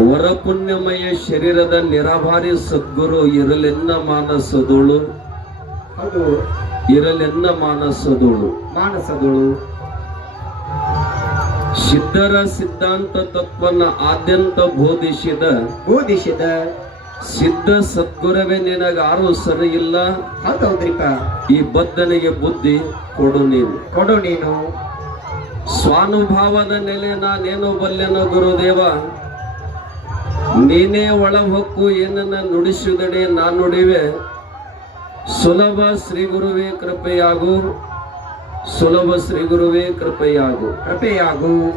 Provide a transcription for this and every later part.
ವರಪುಣ್ಯಮಯ ಶರೀರದ ನಿರಾಭಾರಿ ಸದ್ಗುರು ಇರಲೆನ್ನ ಮಾನಸದೋಳು. ಅದು ಇರಲೆನ್ನ ಮಾನಸದೋಳು. ಮಾನಸದೋಳು. ಸಿದ್ಧರ ಸಿದ್ಧಾಂತ ತತ್ವನ ಆದ್ಯಂತ ಬೋಧಿಸಿದ. ಬೋಧಿಸಿದ. ಸಿದ್ಧ ಸದ್ಗುರವೇ ನಿನಗಾರು ಸರಿ ಇಲ್ಲ ಹೌದೌದ್ರಿಪ ಈ ಬದ್ಧನಿಗೆ ಬುದ್ಧಿ ಕೊಡು ನೀನು. ಕೊಡು ನೀನು. ಸ್ವಾನುಭಾವದ ನೆಲೆ ನಾನೇನು ಬಲ್ಲೆನೋ ಗುರುದೇವ. ನೀನೇ ಒಳ ಹೊಕ್ಕು ಏನನ್ನ ನುಡಿಸಿದಡೆ ನಾನು ನುಡಿವೆ. ಸುಲಭ ಶ್ರೀ ಗುರುವೇ ಕೃಪೆಯಾಗು. ಸುಲಭ ಶ್ರೀ ಗುರುವೇ ಕೃಪೆಯಾಗು. ಕೃಪೆಯಾಗು.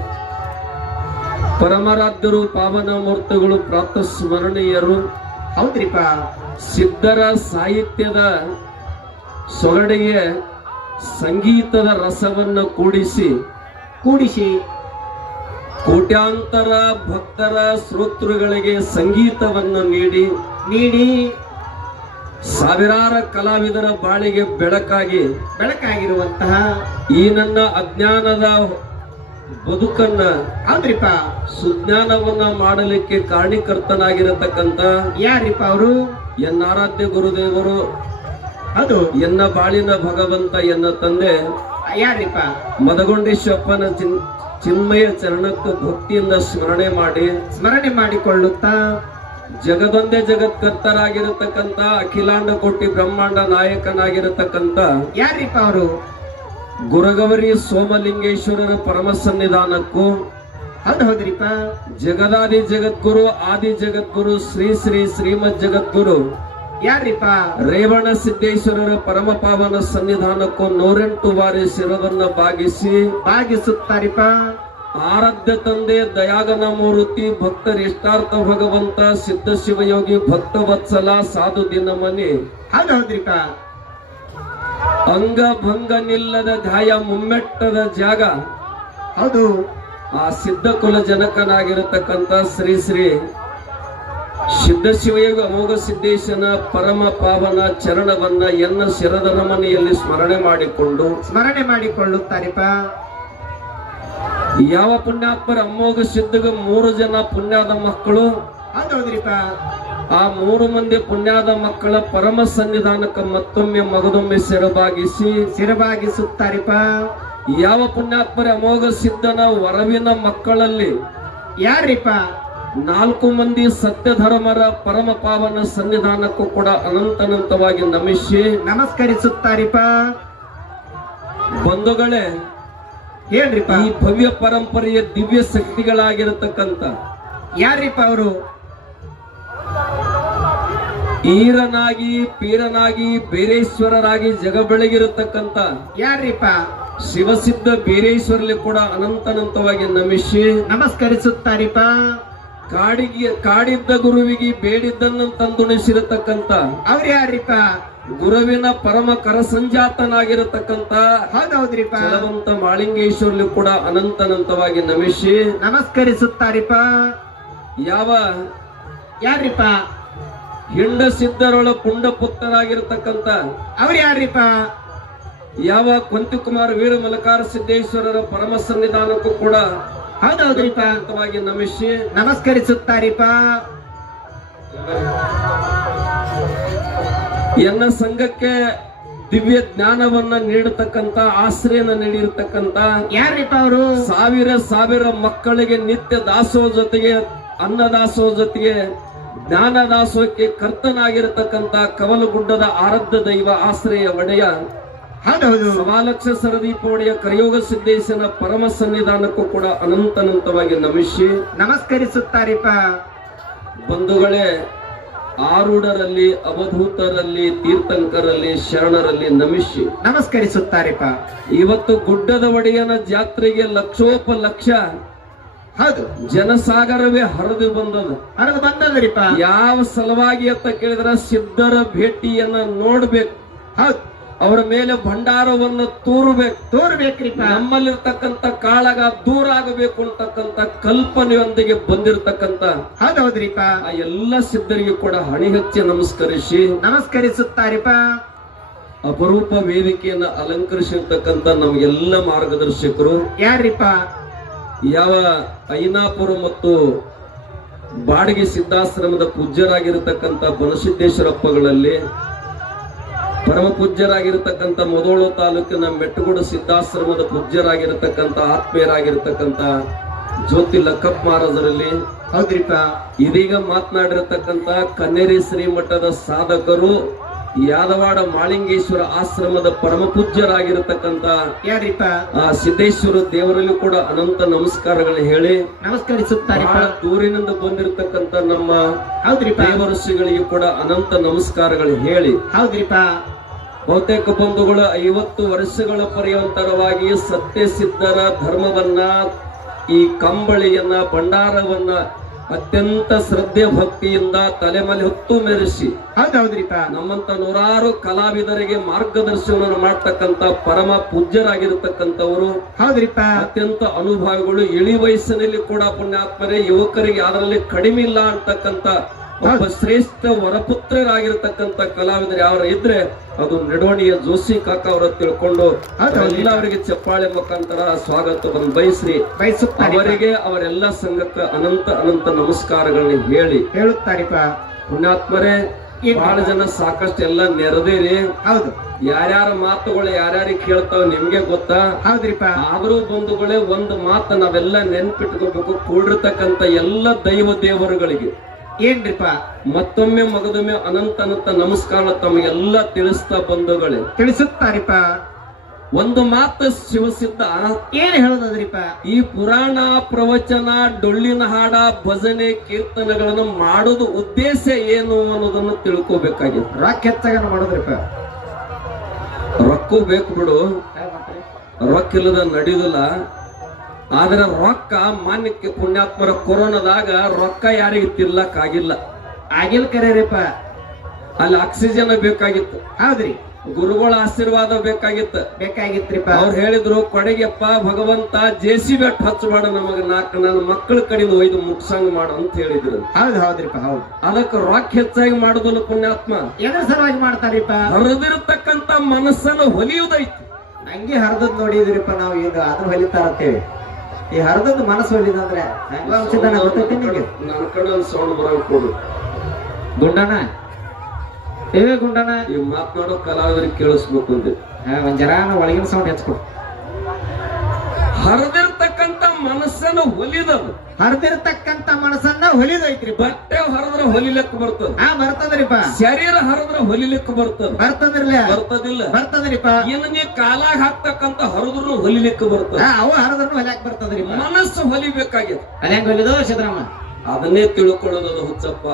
ಪರಮರಾಧ್ಯರು ಪಾವನ ಮೂರ್ತಗಳು ಪ್ರಾಪ್ತ ಸ್ಮರಣೀಯರು. ಹೌದ್ರಿಪ ಸಿದ್ಧರ ಸಾಹಿತ್ಯದ ಸೊಗಡಿಗೆ ಸಂಗೀತದ ರಸವನ್ನು ಕೂಡಿಸಿ. ಕೂಡಿಸಿ. ಕೋಟ್ಯಾಂತರ ಭಕ್ತರ ಶ್ರೋತೃಗಳಿಗೆ ಸಂಗೀತವನ್ನು ನೀಡಿ ನೀಡಿ ಸಾವಿರಾರು ಕಲಾವಿದರ ಬಾಳಿಗೆ ಬೆಳಕಾಗಿ ಬೆಳಕಾಗಿರುವಂತಹ ಈ ನನ್ನ ಅಜ್ಞಾನದ ಬದುಕನ್ನ ಆದ್ರಿಪ ಸುಜ್ಞಾನವನ್ನ ಮಾಡಲಿಕ್ಕೆ ಕಾರಣೀಕರ್ತನಾಗಿರತಕ್ಕಂತ ಯಾರಿಪ ಅವರು? ಎನ್ನ ಆರಾಧ್ಯ ಗುರುದೇವರು. ಅದು ಎನ್ನ ಬಾಳಿನ ಭಗವಂತ ಎನ್ನ ತಂದೆ ಯಾರಿಪ ಮದಗೊಂಡೇಶ್ವಪ್ಪನ ಚಿನ್ ಚಿನ್ಮಯ ಚರಣಕ್ಕೆ ಭಕ್ತಿಯಿಂದ ಸ್ಮರಣೆ ಮಾಡಿ ಸ್ಮರಣೆ ಮಾಡಿಕೊಳ್ಳುತ್ತಾ ಜಗದೊಂದೇ ಜಗತ್ಕರ್ತರಾಗಿರತಕ್ಕಂತ ಅಖಿಲಾಂಡ ಕೋಟಿ ಬ್ರಹ್ಮಾಂಡ ನಾಯಕನಾಗಿರತಕ್ಕಂತ ಯಾರಿಪ್ಪ ಅವರು? ಗುರಗವರಿ ಸೋಮಲಿಂಗೇಶ್ವರರ ಪರಮ ಸನ್ನಿಧಾನಕ್ಕೂ ಹೌದು ಹೌದ್ರಿಪ್ಪ. ಜಗದಾದಿ ಜಗದ್ಗುರು ಆದಿ ಜಗದ್ಗುರು ಶ್ರೀ ಶ್ರೀ ಶ್ರೀಮದ್ ಜಗದ್ಗುರು ಯಾರಿಪ್ಪ? ರೇವಣ ಸಿದ್ದೇಶ್ವರರ ಪರಮ ಪಾವನ ಸನ್ನಿಧಾನಕ್ಕೂ ನೂರೆಂಟು ಬಾರಿ ಶಿರವನ್ನ ಬಾಗಿಸಿ ಬಾಗಿಸುತ್ತಾರಿಪ್ಪ? ಆರಾಧ್ಯ ತಂದೆ ದಯಾಗನ ಮೂರ್ತಿ ಭಕ್ತರ ಇಷ್ಟಾರ್ಥ ಭಗವಂತ ಸಿದ್ಧ ಶಿವಯೋಗಿ ಭಕ್ತ ವತ್ಸಲ ಸಾಧು ದಿನ ಮನೆ ಹೌದ್ರಿಪ್ಪ ಅಂಗ ಭಂಗ ನಿಲ್ಲದ ಗಾಯ ಮುಮ್ಮೆಟ್ಟದ ಜಾಗ. ಅದು ಆ ಸಿದ್ಧ ಕುಲ ಜನಕನಾಗಿರತಕ್ಕಂತ ಶ್ರೀ ಶ್ರೀ ಸಿದ್ಧ ಶಿವಯೋಗ ಅಮೋಘ ಸಿದ್ದೇಶನ ಪರಮ ಪಾವನ ಚರಣವನ್ನ ಎನ್ನ ಶಿರದ ರಮನೆಯಲ್ಲಿ ಸ್ಮರಣೆ ಮಾಡಿಕೊಂಡು ಸ್ಮರಣೆ ಮಾಡಿಕೊಳ್ಳುತ್ತಾರಿಪ್ಪ. ಯಾವ ಪುಣ್ಯಾತ್ಮರ ಅಮೋಘ ಸಿದ್ಧಗ ಮೂರು ಜನ ಪುಣ್ಯದ ಮಕ್ಕಳು? ಹೌದ್ರಿಪ್ಪ ಆ ಮೂರು ಮಂದಿ ಪುಣ್ಯದ ಮಕ್ಕಳ ಪರಮ ಸನ್ನಿಧಾನಕ್ಕೆ ಮತ್ತೊಮ್ಮೆ ಮಗದೊಮ್ಮೆ ಸೆರಬಾಗಿಸಿ ಸಿರಬಾಗಿಸುತ್ತಾರಿಪ್ಪ. ಯಾವ ಪುಣ್ಯಾತ್ಮರ ಅಮೋಘ ಸಿದ್ಧನ ವರವಿನ ಮಕ್ಕಳಲ್ಲಿ? ಯಾರಿಪ್ಪ ನಾಲ್ಕು ಮಂದಿ ಸತ್ಯ ಧರ್ಮರ ಪರಮ ಪಾವನ ಸನ್ನಿಧಾನಕ್ಕೂ ಕೂಡ ಅನಂತನಂತವಾಗಿ ನಮಿಸಿ ನಮಸ್ಕರಿಸುತ್ತಾರಿಪ ಬಂಧುಗಳೇ ಏನ್ರಿಪ ಈ ಭವ್ಯ ಪರಂಪರೆಯ ದಿವ್ಯ ಶಕ್ತಿಗಳಾಗಿರತಕ್ಕಂತ ಯಾರಿಪ್ಪ ಅವರು? ಈರನಾಗಿ ಪೀರನಾಗಿ ಬೇರೇಶ್ವರರಾಗಿ ಜಗ ಬೆಳಗಿರತಕ್ಕಂತ ಯಾರಿಪ್ಪ ಶಿವಸಿದ್ಧ ಬೇರೇಶ್ವರಲ್ಲಿ ಕೂಡ ಅನಂತನಂತವಾಗಿ ನಮಿಸಿ ನಮಸ್ಕರಿಸುತ್ತಾರಿಪ್ಪ. ಕಾಡಿಗೆ ಕಾಡಿದ್ದ ಗುರುವಿಗೆ ಬೇಡಿದ್ದನ್ನು ತಂದುಣಿಸಿರತಕ್ಕಂತ ಅವ್ರು ಯಾರಿಪ್ಪ? ಗುರುವಿನ ಪರಮ ಕರಸಂಜಾತನಾಗಿರತಕ್ಕಂತ ಹೌದು ಹೌದೌದ್ರಿಪ ಫಲವಂತ ಮಾಳಿಂಗೇಶ್ವರಲ್ಲಿ ಕೂಡ ಅನಂತನಂತವಾಗಿ ನಮಿಸಿ ನಮಸ್ಕರಿಸುತ್ತಾರಿಪ್ಪ. ಯಾವ ಯಾರಿಪ್ಪ? ಹಿಂಡ ಸಿದ್ಧರೊಳ ಪುಂಡ ಪುತ್ರರಾಗಿರತಕ್ಕಂತ ಅವ್ರು ಯಾರಿಪ್ಪ? ಯಾವ ಕುಂತಿಕುಮಾರ್ ವೀರ ಮಲಕಾರ ಸಿದ್ದೇಶ್ವರರ ಪರಮ ಸನ್ನಿಧಾನಕ್ಕೂ ಕೂಡ ಹೌದು ಹೌದ್ರಿಪ್ಪ ಅನಂತವಾಗಿ ನಮಿಸಿ ನಮಸ್ಕರಿಸುತ್ತಾರಿಪ್ಪ. ಎನ್ನ ಸಂಘಕ್ಕೆ ದಿವ್ಯ ಜ್ಞಾನವನ್ನ ನೀಡತಕ್ಕಂತ ಆಶ್ರಯನ ನೀಡಿರ್ತಕ್ಕಂತ ಯಾರಿಪ್ಪ ಅವರು? ಸಾವಿರ ಸಾವಿರ ಮಕ್ಕಳಿಗೆ ನಿತ್ಯ ದಾಸೋ ಜೊತೆಗೆ ಅನ್ನದಾಸೋಹ ಜೊತೆಗೆ ಜ್ಞಾನ ದಾಸೋಹಕ್ಕೆ ಕರ್ತನಾಗಿರತಕ್ಕಂತ ಕವಲಗುಡ್ಡದ ಆರಾಧ್ಯ ದೈವ ಆಶ್ರಯ ಒಡೆಯ ಹೌದು. ಹೌದು ಸವಾಲಕ್ಷ ಸರದಿ ಒಡೆಯ ಕರಿಯೋಗ ಸಿದ್ದೇಶನ ಪರಮ ಸನ್ನಿಧಾನಕ್ಕೂ ಕೂಡ ಅನಂತನಂತವಾಗಿ ನಮಿಸಿ. ನಮಸ್ಕರಿಸುತ್ತಾರಿಪ್ಪ. ಬಂಧುಗಳೇ ಆರೂಢರಲ್ಲಿ ಅವಧೂತರಲ್ಲಿ ತೀರ್ಥಂಕರಲ್ಲಿ ಶರಣರಲ್ಲಿ ನಮಿಸಿ. ನಮಸ್ಕರಿಸುತ್ತಾರಿಪ್ಪ. ಇವತ್ತು ಗುಡ್ಡದ ಒಡೆಯನ ಜಾತ್ರೆಗೆ ಲಕ್ಷೋಪ ಲಕ್ಷ ಹೌದು. ಜನಸಾಗರವೇ ಹರಿದು ಬಂದದ. ಹರಿದು ಬಂದದ್ರಿಪ್ಪ. ಯಾವ ಸಲುವಾಗಿ ಅಂತ ಕೇಳಿದ್ರ ಸಿದ್ಧರ ಭೇಟಿಯನ್ನ ನೋಡ್ಬೇಕು. ಹೌದು. ಅವರ ಮೇಲೆ ಭಂಡಾರವನ್ನು ತೂರಬೇಕು. ತೋರ್ಬೇಕ್ರಿಪ್ಪ. ನಮ್ಮಲ್ಲಿರ್ತಕ್ಕಂಥ ಕಾಳಗ ದೂರ ಆಗಬೇಕು ಅಂತಕ್ಕಂಥ ಕಲ್ಪನೆಯೊಂದಿಗೆ ಬಂದಿರತಕ್ಕಂತ ಹೌದೌದ್ರಿಪ ಆ ಎಲ್ಲ ಸಿದ್ಧರಿಗೆ ಕೂಡ ಹಣಿ ಹಚ್ಚಿ ನಮಸ್ಕರಿಸಿ ನಮಸ್ಕರಿಸುತ್ತಾರಿಪ ಅಪರೂಪ ವೇದಿಕೆಯನ್ನ ಅಲಂಕರಿಸಿರ್ತಕ್ಕಂಥ ನಮಗೆಲ್ಲ ಮಾರ್ಗದರ್ಶಕರು. ಯಾರಿಪ್ಪ ಯಾವ ಐನಾಪುರ ಮತ್ತು ಬಾಡಿಗೆ ಸಿದ್ಧಾಶ್ರಮದ ಪೂಜ್ಯರಾಗಿರತಕ್ಕಂಥ ಬನಸಿದ್ದೇಶ್ವರಪ್ಪಗಳಲ್ಲಿ ಪರಮ ಪೂಜ್ಯರಾಗಿರತಕ್ಕಂಥ ಮೊದೋಳು ತಾಲೂಕಿನ ಮೆಟ್ಟುಗುಡು ಸಿದ್ಧಾಶ್ರಮದ ಪೂಜ್ಯರಾಗಿರತಕ್ಕಂಥ ಆತ್ಮೀಯರಾಗಿರತಕ್ಕಂಥ ಜ್ಯೋತಿ ಲಕ್ಕಪ್ಪ ಮಹಾರಾಜರಲ್ಲಿ. ಹೌದ್ರಿಪ ಇದೀಗ ಮಾತನಾಡಿರತಕ್ಕಂಥ ಕನ್ನೇರಿ ಶ್ರೀಮಠದ ಸಾಧಕರು ಯಾದವಾಡ ಮಾಳಿಂಗೇಶ್ವರ ಆಶ್ರಮದ ಪರಮ ಆ ಸಿದ್ದೇಶ್ವರ ದೇವರಲ್ಲಿ ಕೂಡ ಅನಂತ ನಮಸ್ಕಾರಗಳು ಹೇಳಿ ನಮಸ್ಕರಿಸುತ್ತಾರೆ ದೂರಿನಿಂದ ಬಂದಿರತಕ್ಕಂಥ ನಮ್ಮ ದೇವ ಋಷಿಗಳಿಗೆ ಕೂಡ ಅನಂತ ನಮಸ್ಕಾರಗಳು ಹೇಳಿ. ಹೌದ್ರಿಪ್ಪ. ಬಹುತೇಕ ಬಂಧುಗಳು ಐವತ್ತು ವರ್ಷಗಳ ಪರ್ಯಂತರವಾಗಿ ಸತ್ಯ ಸಿದ್ಧರ ಧರ್ಮವನ್ನ ಈ ಕಂಬಳಿಯನ್ನ ಭಂಡಾರವನ್ನ ಅತ್ಯಂತ ಶ್ರದ್ಧೆ ಭಕ್ತಿಯಿಂದ ತಲೆಮಲೆ ಹೊತ್ತು ಮೆರೆಸಿ. ನಮ್ಮಂತ ನೂರಾರು ಕಲಾವಿದರಿಗೆ ಮಾರ್ಗದರ್ಶನವನ್ನು ಮಾಡ್ತಕ್ಕಂಥ ಪರಮ ಪೂಜ್ಯರಾಗಿರತಕ್ಕಂಥವರು. ಅತ್ಯಂತ ಅನುಭವಗಳು ಇಳಿ ವಯಸ್ಸಿನಲ್ಲಿ ಕೂಡ ಪುಣ್ಯಾತ್ಮರೇ ಯುವಕರಿಗೆ ಅದರಲ್ಲಿ ಕಡಿಮೆ ಇಲ್ಲ ಅಂತಕ್ಕಂಥ ಒಬ್ಬ ಶ್ರೇಷ್ಠ ವರಪುತ್ರರಾಗಿರ್ತಕ್ಕಂಥ ಕಲಾವಿದರು ಯಾರು ಇದ್ರೆ ಅದು ನಿಡೋಣಿಯ ಜೋಶಿ ಕಾಕ ಅವರ ತಿಳ್ಕೊಂಡು ಹೌದು. ಎಲ್ಲ ಅವರಿಗೆ ಚಪ್ಪಾಳೆ ಮುಖಾಂತರ ಸ್ವಾಗತವನ್ನು ಬಯಸ್ರಿ. ಅವರಿಗೆ ಅವರೆಲ್ಲ ಸಂಘಕ್ಕೆ ಅನಂತ ಅನಂತ ನಮಸ್ಕಾರಗಳನ್ನ ಹೇಳಿ. ಹೇಳುತ್ತಾರಿಪ್ಪ. ಪುಣ್ಯಾತ್ಮರೇ ಬಹಳ ಜನ ಸಾಕಷ್ಟು ಎಲ್ಲ ನೆರೆದಿರಿ. ಹೌದು. ಯಾರ್ಯಾರ ಮಾತುಗಳು ಯಾರ್ಯಾರಿಗೆ ಕೇಳ್ತಾವ ನಿಮ್ಗೆ ಗೊತ್ತಾ? ಹೌದ್ರಿಪ್ಪ. ಆದ್ರೂ ಬಂಧುಗಳೇ ಒಂದು ಮಾತು ನಾವೆಲ್ಲ ನೆನ್ಪಿಟ್ಕೋಬೇಕು. ಕೂಡಿರ್ತಕ್ಕಂಥ ಎಲ್ಲ ದೈವ ದೇವರುಗಳಿಗೆ. ಏನ್ರಿಪ್ಪ ಮತ್ತೊಮ್ಮೆ ಮಗದೊಮ್ಮೆ ಅನಂತ ಅನಂತ ನಮಸ್ಕಾರ ತಮಗೆಲ್ಲ ತಿಳಿಸ್ತಾ ಬಂಧುಗಳೇ. ತಿಳಿಸುತ್ತಾರಿಪ್ಪ. ಒಂದು ಮಾತು ಶಿವಸಿದ್ಧ ಏನ್ ಹೇಳೋದದ್ರಿಪ್ಪ? ಈ ಪುರಾಣ ಪ್ರವಚನ ಡೊಳ್ಳಿನ ಹಾಡ ಭಜನೆ ಕೀರ್ತನೆಗಳನ್ನು ಮಾಡೋದು ಉದ್ದೇಶ ಏನು ಅನ್ನೋದನ್ನು ತಿಳ್ಕೋಬೇಕಾಗಿತ್ತು ರೊಕ್ಕ ಹೆಚ್ಚಾಗ ಮಾಡೋದ್ರಿಪ್ಪ. ರೊಕ್ಕ ಬೇಕು ಬಿಡು. ರೊಕ್ಕ ಇಲ್ಲದ ನಡೆಯುದಿಲ್ಲ ಆದ್ರೆ ರೊಕ್ಕ ಮಾನ್ಯಕ್ಕೆ ಪುಣ್ಯಾತ್ಮರ ಕೊರೋನಾದಾಗ ರೊಕ್ಕ ಯಾರಿಗೆ ತಿರ್ಲಕ್ ಆಗಿಲ್ಲ ಆಗಿಲ್ ಕರೀರಿಪ್ಪ ಅಲ್ಲಿ ಆಕ್ಸಿಜನ್ ಬೇಕಾಗಿತ್ತು. ಹೌದ್ರಿ. ಗುರುಗಳ ಆಶೀರ್ವಾದ ಬೇಕಾಗಿತ್ತು. ಬೇಕಾಗಿತ್ರಿಪ್ಪ. ಅವ್ರು ಹೇಳಿದ್ರು ಕೊಡಗೆಪ್ಪ ಭಗವಂತ ಜೆ ಸಿ ಬೆಟ್ ಹಚ್ಚಬೇಡ ನಮಗ ನಾಲ್ಕು ನನ್ನ ಮಕ್ಕಳ ಕಡೆಯಿಂದ ಒಯ್ದು ಮುಟ್ಸಂಗ್ ಮಾಡು ಅಂತ ಹೇಳಿದ್ರು. ಹೌದ್ ಹೌದ್ರಿಪ್ಪ ಹೌದು. ಅದಕ್ಕೆ ರೊಕ್ಕ ಹೆಚ್ಚಾಗಿ ಮಾಡುದಿಲ್ಲ ಪುಣ್ಯಾತ್ಮ. ಎದ್ರ ಸಲುವಾಗಿ ಮಾಡ್ತಾರಿಪ್ಪ. ಹರಿದಿರತಕ್ಕಂತ ಮನಸ್ಸನ್ನು ಹೊಲಿಯುವುದೈತಿ ಹಂಗೆ ಹರಿದ್ ನೋಡಿದ್ರಿಪ್ಪ ನಾವು ಈಗ ಅದ್ರ ಹೊಲಿತಾರತ್ತೇವೆ ಈ ಹರಿದದ್ ಮನಸ್ಸು ಹೊಲಿದಂದ್ರೆ ಹೆಂಗ ಅನ್ಸಿದ್ದಾನ ಗೊತ್ತೈತಿ ನಿಮಗೆ? ನನ್ನ ಕಡೆ ಸೌಂಡ್ ಕೊಡು. ಗುಂಡನ ಏ ಗುಂಡಣ್ಣ. ಈ ಮಾತನಾಡೋ ಕಲಾವಿದರಿಗೆ ಕೇಳಿಸ್ಬೇಕು ಅಂದೆ. ಒಂದ್ ಜರ ಒಳಗಿನ ಸೌಂಡ್ ಹೆಚ್ಕೊಡು ಹರಿದಿರ್ತಕ್ಕಂತ ಮನಸ್ಸನ್ನು ಒಲಿದವು ಹರಿದಿರ್ತಕ್ಕಂತ ಮನಸ್ಸನ್ನ ಹೊಲಿದೈತ್ರಿಪ್ಪ ಬಟ್ಟೆ ಹರದ್ರ ಹೊಲಿಲಿಕ್ಕೆ ಬರ್ತದ. ಹಾ ಬರ್ತದ್ರಿಪ್ಪ ಶರೀರ ಹರದ್ರ ಹೊಲಿಲಿಕ್ಕೆ ಬರ್ತದ. ಬರ್ತದ್ರಲ್ಲ ಬರ್ತದಿಲ್ಲ. ಬರ್ತದ್ರಿಪ್ಪ ಇನ್ನು ನೀ ಕಾಲಾಗ ಹಾಕ್ತಕ್ಕಂತ ಹರಿದ್ರು ಹೊಲಿಲಿಕ್ಕೆ ಬರ್ತದ. ಅವು ಹರಿದ್ರೂ ಹೊಲಿಯಾಕ ಬರ್ತದ್ರಿ ಮನಸ್ಸು ಹೊಲಿಬೇಕಾಗಿದೆ ಅದ್ಯಾಂಗ ಹೊಲಿದು ಸಿದ್ದರಾಮ? ಅದನ್ನೇ ತಿಳ್ಕೊಳ್ಳೋದು ಹುಚ್ಚಪ್ಪ.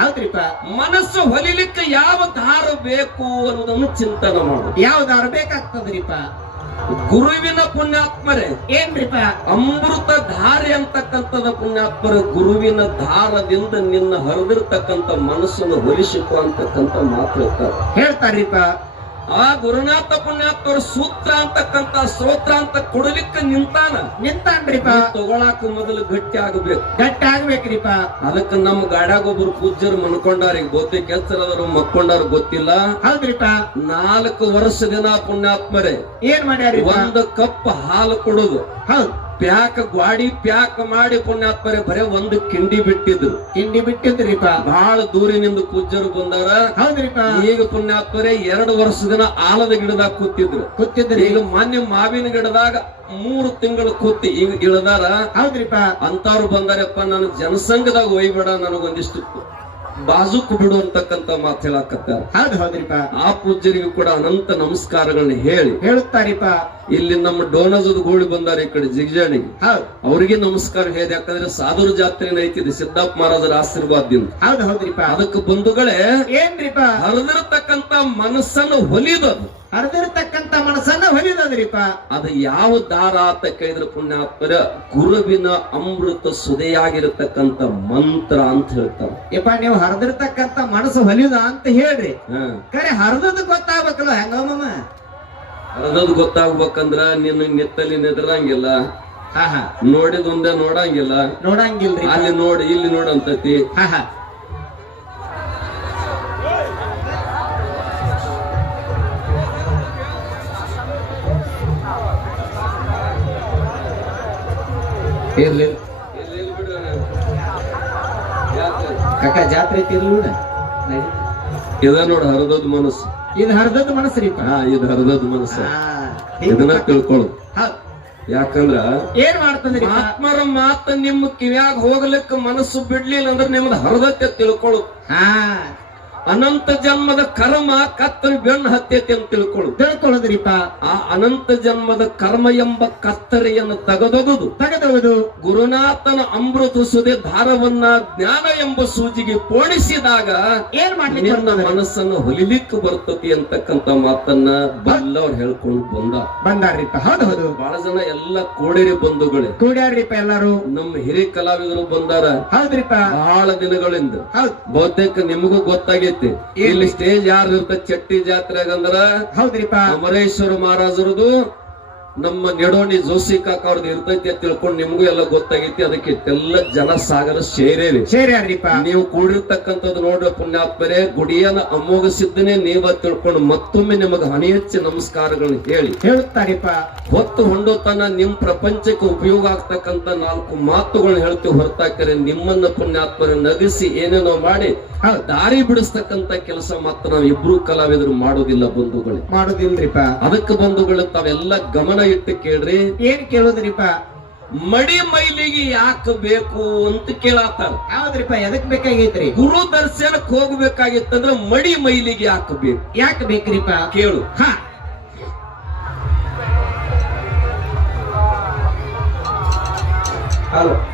ಹೌದ್ರಿಪ್ಪ ಮನಸ್ಸು ಹೊಲಿಲಿಕ್ಕೆ ಯಾವ ದಾರ ಬೇಕು ಅನ್ನೋದನ್ನು ಚಿಂತನೆ ಮಾಡು ಯಾವ್ದಾರು ಬೇಕಾಗ್ತದ್ರಿಪ್ಪ ಗುರುವಿನ ಪುಣ್ಯಾತ್ಮರೇ. ಏನ್ರೀಪಾ ಅಮೃತ ಧಾರೆ ಅಂತಕ್ಕಂಥದ ಪುಣ್ಯಾತ್ಮರ ಗುರುವಿನ ಧಾರದಿಂದ ನಿನ್ನ ಹರಿದಿರ್ತಕ್ಕಂಥ ಮನಸ್ಸನ್ನು ಹೊಲಿಸಿಕೊ ಅಂತಕ್ಕಂಥ ಮಾತು ಹೇಳ್ತಾರೆ ಹೇಳ್ತಾರ್ರಿಪ್ಪ ಆ ಗುರುನಾಥ ಪುಣ್ಯಾತ್ಮರ ಸೂತ್ರ ಅಂತಕ್ಕಂತ ಸ್ತೋತ್ರ ಅಂತ ಕೊಡಲಿಕ್ಕೆ ನಿಂತಾನ. ನಿಂತಾನ್ರಿಪ ತಗೊಳಾಕ ಮೊದಲು ಗಟ್ಟಿ ಆಗಬೇಕು ಗಟ್ಟಿ ಆಗ್ಬೇಕ್ರಿಪ ಅದಕ್ಕೆ ನಮ್ಮ ಗಾಡ್ಯಾಗ ಒಬ್ರು ಪೂಜ್ಯರು ಮನ್ಕೊಂಡಾರ ಈಗ ಬಹುತೇಕ ಕೆಲ್ಸರದರು ಮಕ್ಕೊಂಡಾರ ಗೊತ್ತಿಲ್ಲ. ಹೌದ್ರಿಪ ನಾಲ್ಕು ವರ್ಷ ದಿನ ಪುಣ್ಯಾತ್ಮರೇ. ಏನ್ ಮಾಡ್ಯಾರಿ ಒಂದು ಕಪ್ ಹಾಲು ಕೊಡುದು. ಹೌದ್. ಪ್ಯಾಕ್ ಗ್ವಾಡಿ ಪ್ಯಾಕ್ ಮಾಡಿ ಪುಣ್ಯಾತ್ಮರೆ ಬರೇ ಒಂದು ಕಿಂಡಿ ಬಿಟ್ಟಿದ್ರು ಕಿಂಡಿ ಬಿಟ್ಟಿದ್ರಿಪ ಬಹಳ ದೂರಿನಿಂದ ಪೂಜ್ಯರು ಬಂದವರ ಹೌದ್ರಿಪ ಈಗ ಪುಣ್ಯಾತ್ಮರೆ ಎರಡು ವರ್ಷದನ ಆಲದ ಗಿಡದಾಗ ಕೂತಿದ್ರು. ಕೂತಿದ್ರಿ. ಈಗ ಮಾನ್ಯ ಮಾವಿನ ಗಿಡದಾಗ ಮೂರು ತಿಂಗಳು ಕೂತಿ ಈಗ ಇಳದಾರ. ಹೌದ್ರಿಪ ಅಂತವ್ರು ಬಂದಾರಪ್ಪ ನಾನು ಜನಸಂಘದಾಗ ಒಯ್ಬೇಡ ನನಗೊಂದಿಷ್ಟು. ಬಾಜುಕ್ ಬಿಡು ಅಂತಕ್ಕಂತ ಮಾತು ಹೇಳಾಕತ್ತಾರ. ಹೌದ್ ಹೌದ್ರಿಪ್ಪ. ಆ ಪೂಜ್ಯರಿಗೂ ಕೂಡ ಅನಂತ ನಮಸ್ಕಾರಗಳನ್ನ ಹೇಳಿ. ಹೇಳುತ್ತಾರಿಪ ಇಲ್ಲಿ ನಮ್ಮ ಡೋನಜದ ಗೋಳಿ ಬಂದಾರ ಈ ಕಡೆ ಜಿಗ್ಜಾಣಿಗೆ ಅವ್ರಿಗೆ ನಮಸ್ಕಾರ ಹೇಳಿದೆ ಯಾಕಂದ್ರೆ ಸಾಧುರ ಜಾತ್ರೆ ಐತಿದೆ ಸಿದ್ದಪ್ಪ ಮಹಾರಾಜರ ಆಶೀರ್ವಾದದಿಂದ. ಹೌದ್ ಹೌದ್ರಿಪ ಅದಕ್ಕೆ ಬಂಧುಗಳೇ ಏನ್ರಿಪ ಹರಿದಿರತಕ್ಕಂತ ಮನಸ್ಸನ್ನು ಹೊಲಿದದು ಹರಿದಿರ್ತಕ್ಕಂತ ಮನಸ್ಸನ್ನ ಹೊಲಿದದ್ರಿಪ್ಪ. ಅದು ಯಾವ ದಾರ ಅಂತ ಕೇಳಿದ್ರೆ ಪುಣ್ಯಾತ್ಮರ ಗುರುವಿನ ಅಮೃತ ಸುದೆಯಾಗಿರತಕ್ಕಂತ ಮಂತ್ರ ಅಂತ ಹೇಳ್ತಾರೆ. ಇಪ್ಪ ನೀವು ಹರಿದಿರ್ತಕ್ಕಂತ ಮನಸ್ಸು ಹೊಲಿದ ಅಂತ ಹೇಳ್ರಿ. ಕರೆ ಹರಿದದ್ ಗೊತ್ತಾಗ್ಬೇಕಲ್ಲ ಹೆಂಗಮ್ಮ ಹರಿದದ್ ಗೊತ್ತಾಗ್ಬೇಕಂದ್ರ ನಿನ್ನ ನಿತ್ತಲ್ಲಿ ನೆದ್ರಂಗಿಲ್ಲ. ಹಾ ಹಾ. ನೋಡಿದೊಂದೇ ನೋಡಂಗಿಲ್ಲ. ನೋಡಂಗಿಲ್ರಿ. ಅಲ್ಲಿ ನೋಡಿ ಇಲ್ಲಿ ನೋಡಂತತಿ. ಇರ್ಲಿ. ಕಕ್ಕ ಜಾತ್ರೆ ತಿರ್ಲೂಡ ಇದ ನೋಡು ಹರಿದದ್ ಮನಸ್ಸು. ಇದು ಹರ್ದದ್ ರೀ ಹಾ ಇದು ಹರಿದದ್ ಮನಸ್ಸು. ಇದನ್ನ ತಿಳ್ಕೊಳ್ಳು. ಯಾಕಂದ್ರ ಏನ್ ಮಾಡ್ತಂದ್ರಿ ಆತ್ಮರ ಮಾತ ನಿಮ್ಮ ಕಿವ್ಯಾಗ ಹೋಗ್ಲಿಕ್ಕೆ ಮನಸ್ಸು ಬಿಡ್ಲಿಲ್ಲ ಅಂದ್ರೆ ನಿಮ್ದು ಹರದತ್ತೆ ತಿಳ್ಕೊಳ್ಳು ಹಾ. ಅನಂತ ಜನ್ಮದ ಕರ್ಮ ಕತ್ತರಿ ಬೆನ್ನು ಹತ್ತೈತಿ ಅಂತ ತಿಳ್ಕೊಳ್ಳು. ತಿಳ್ಕೊಳ್ಳೋದ್ರಿಪ ಆ ಅನಂತ ಜನ್ಮದ ಕರ್ಮ ಎಂಬ ಕತ್ತರಿಯನ್ನು ತೆಗೆದೊಗದು ತೆಗೆದೊಗದು. ಗುರುನಾಥನ ಅಮೃತ ಸುದೆ ದಾರವನ್ನ ಜ್ಞಾನ ಎಂಬ ಸೂಜಿಗೆ ಪೋಣಿಸಿದಾಗ ಏನ್ ಬರ್ತದ್ರಿ? ಮನಸ್ಸನ್ನು ಹೊಲಿಲಿಕ್ಕೆ ಬರ್ತತಿ ಅಂತಕ್ಕಂತ ಮಾತನ್ನ ಬಲ್ಲವ್ರು ಹೇಳ್ಕೊಂಡು ಬಂದ. ಬಂದಾರ್ರಿಪ ಹೌದು ಹೌದು. ಬಹಳ ಜನ ಎಲ್ಲ ಕೋಡಿರಿ ಬಂಧುಗಳೇ. ಕೋಡ್ಯಾರ್ರಿಪ ಎಲ್ಲಾರು? ನಮ್ಮ ಹಿರಿಯ ಕಲಾವಿದರು ಬಂದಾರ. ಹೌದ್ರಿಪ ಬಹಳ ದಿನಗಳಿಂದ. ಹೌದು. ಬಹುತೇಕ ನಿಮಗೂ ಗೊತ್ತಾಗೈತಿ ಇಲ್ಲಿ ಸ್ಟೇಜ್ ಯಾರು ಇರ್ತ ಚಟ್ಟಿ ಜಾತ್ರೆ ಅಂದ್ರ ಹೌದ್ರಿಪ್ಪ. ಅಮರೇಶ್ವರ ಮಹಾರಾಜರದು. ನಮ್ಮ ನೆಡೋಣಿ ಜೋಸಿಕಾ ಕಾಕ ಅವ್ರದ್ದು ಇರ್ತೈತಿ ಅಂತ ತಿಳ್ಕೊಂಡು ನಿಮಗೂ ಎಲ್ಲ ಗೊತ್ತಾಗೈತಿ. ಅದಕ್ಕೆ ಎಲ್ಲ ಜನ ಸಾಗರ ಸೇರ್ಯಾರ್ರಿಪ್ಪ ನೀವು ಕೂಡಿರ್ತಕ್ಕಂಥದ್ದು ನೋಡ್ರಿ ಪುಣ್ಯಾತ್ಮರೇ ಗುಡಿಯನ್ನ ಅಮೋಘಸಿದ್ದನೆ ನೀವ ತಿಳ್ಕೊಂಡು ಮತ್ತೊಮ್ಮೆ ನಿಮಗೆ ಹಣಿ ಹೆಚ್ಚಿ ನಮಸ್ಕಾರಗಳನ್ನ ಹೇಳಿ. ಹೇಳುತ್ತಾರಿಪ್ಪ. ಹೊತ್ತು ಹೊಂಡೋತನ ನಿಮ್ ಪ್ರಪಂಚಕ್ಕೆ ಉಪಯೋಗ ಆಗ್ತಕ್ಕಂತ ನಾಲ್ಕು ಮಾತುಗಳನ್ನ ಹೇಳ್ತೀವಿ ಹೊರತಾಕರೆ. ನಿಮ್ಮನ್ನ ಪುಣ್ಯಾತ್ಮರ ನಗಿಸಿ ಏನೇನೋ ಮಾಡಿ ದಾರಿ ಬಿಡಿಸ್ತಕ್ಕಂತ ಕೆಲಸ ಮಾತ್ರ ನಾವು ಇಬ್ರು ಕಲಾವಿದರು ಮಾಡೋದಿಲ್ಲ ಬಂಧುಗಳು. ಮಾಡೋದಿಲ್ರಿಪ್ಪ. ಅದಕ್ಕೆ ಬಂಧುಗಳು ತಾವೆಲ್ಲ ಗಮನ ಇಟ್ಟು ಕೇಳ್ರಿ. ಏನ್ ಕೇಳೋದ್ರಿಪ್ಪ? ಮಡಿ ಮೈಲಿಗೆ ಯಾಕೆ ಬೇಕು ಅಂತ ಕೇಳತ್ತಾರ. ಹೌದ್ರಿಪ್ಪ ಎದಕ್ ಬೇಕಾಗೈತ್ರಿ? ಗುರು ದರ್ಶನಕ್ಕೆ ಹೋಗ್ಬೇಕಾಗಿತ್ತಂದ್ರ ಮಡಿ ಮೈಲಿಗೆ ಯಾಕೆ ಬೇಕು? ಯಾಕೆ ಬೇಕ್ರಿಪ್ಪ? ಕೇಳು. ಹಾ. ಹಲೋ.